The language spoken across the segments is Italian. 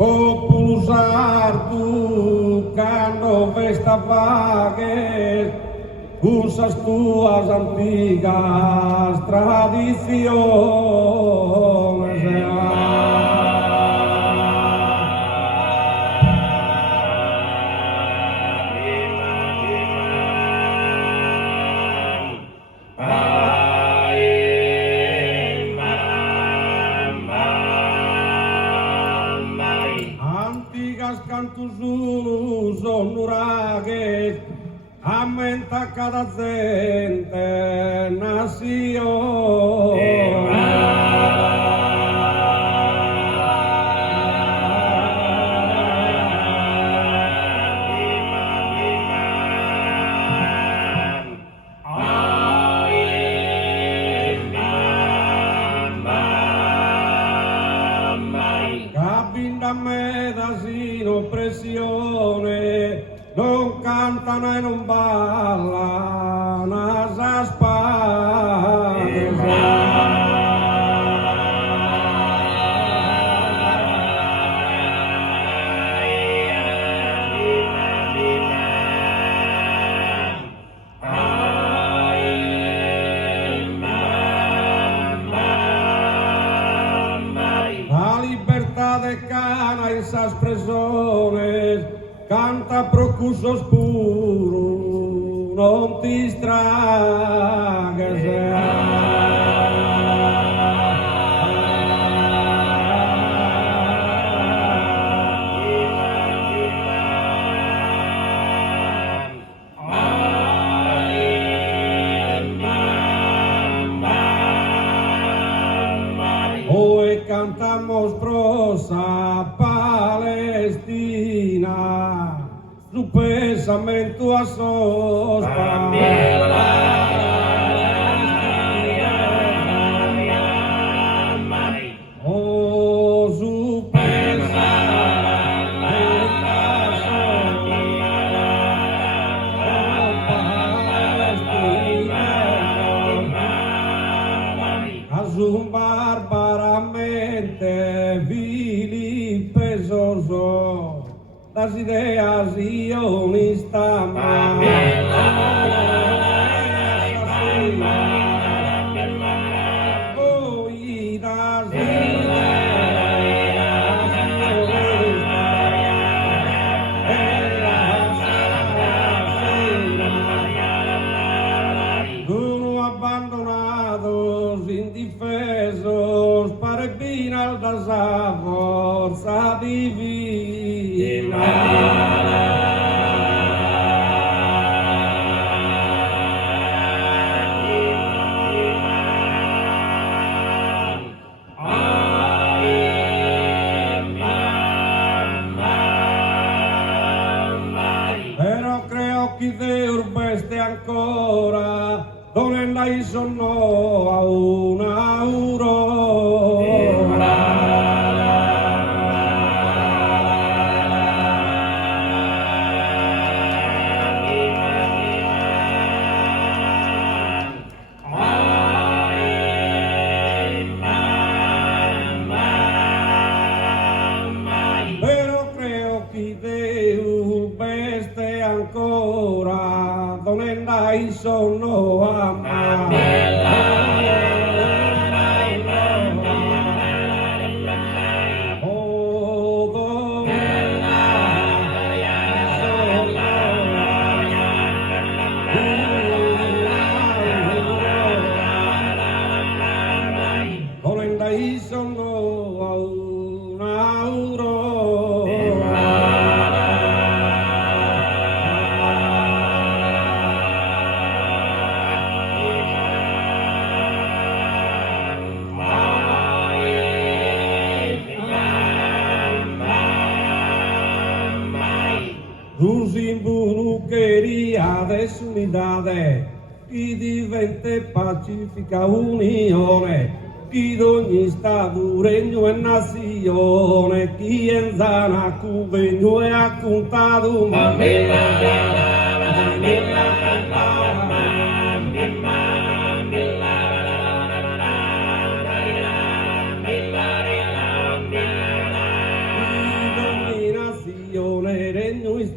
populus artu cano festa vagues usas tuas antigas tradiciones. Cantus unus onurages aumenta cada gente nación. Oppressione non cantano e non ballano a spade. La libertà de cana esas presones canta procusos puros, non ti stragues. Hoy cantamos prosa palestina, su pesamento a sospa. Oh, su pesamento a sospa. A su barbaramente vili pesoso las ideas sionistas. Abandonados, indefesos, para el final de esa forza divina. Però creo che Deus veste ancora donde la hizo no a una aurora. Pero creo que Deus veste ancora donde la hizo no a un símbolo quería desunidade que divente pacífica unione, que ogni stato regno e nazione, che in zana convegno e ha contato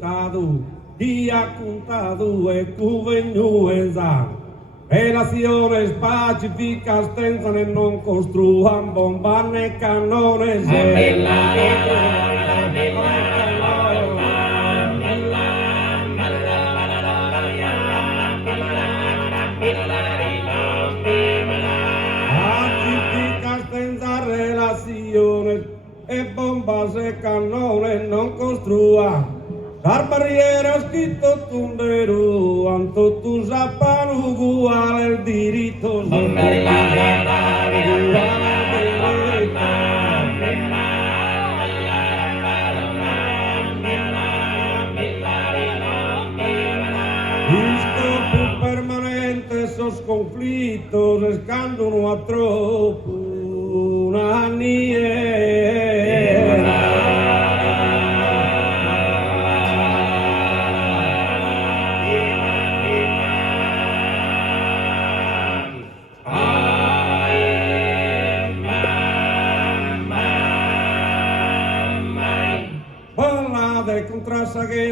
Estado, dia contado e convenhuenza. Relaciones pacíficas tensan e non construan bombas ne canones. Pacíficas tensas relaciones e bombas e canones non construan. Dar barrieras quito tundero, anto tu zapan ugual el dirito. Visto permanente esos conflictos, escándalo a tropo, una Ballade contra esa guerra.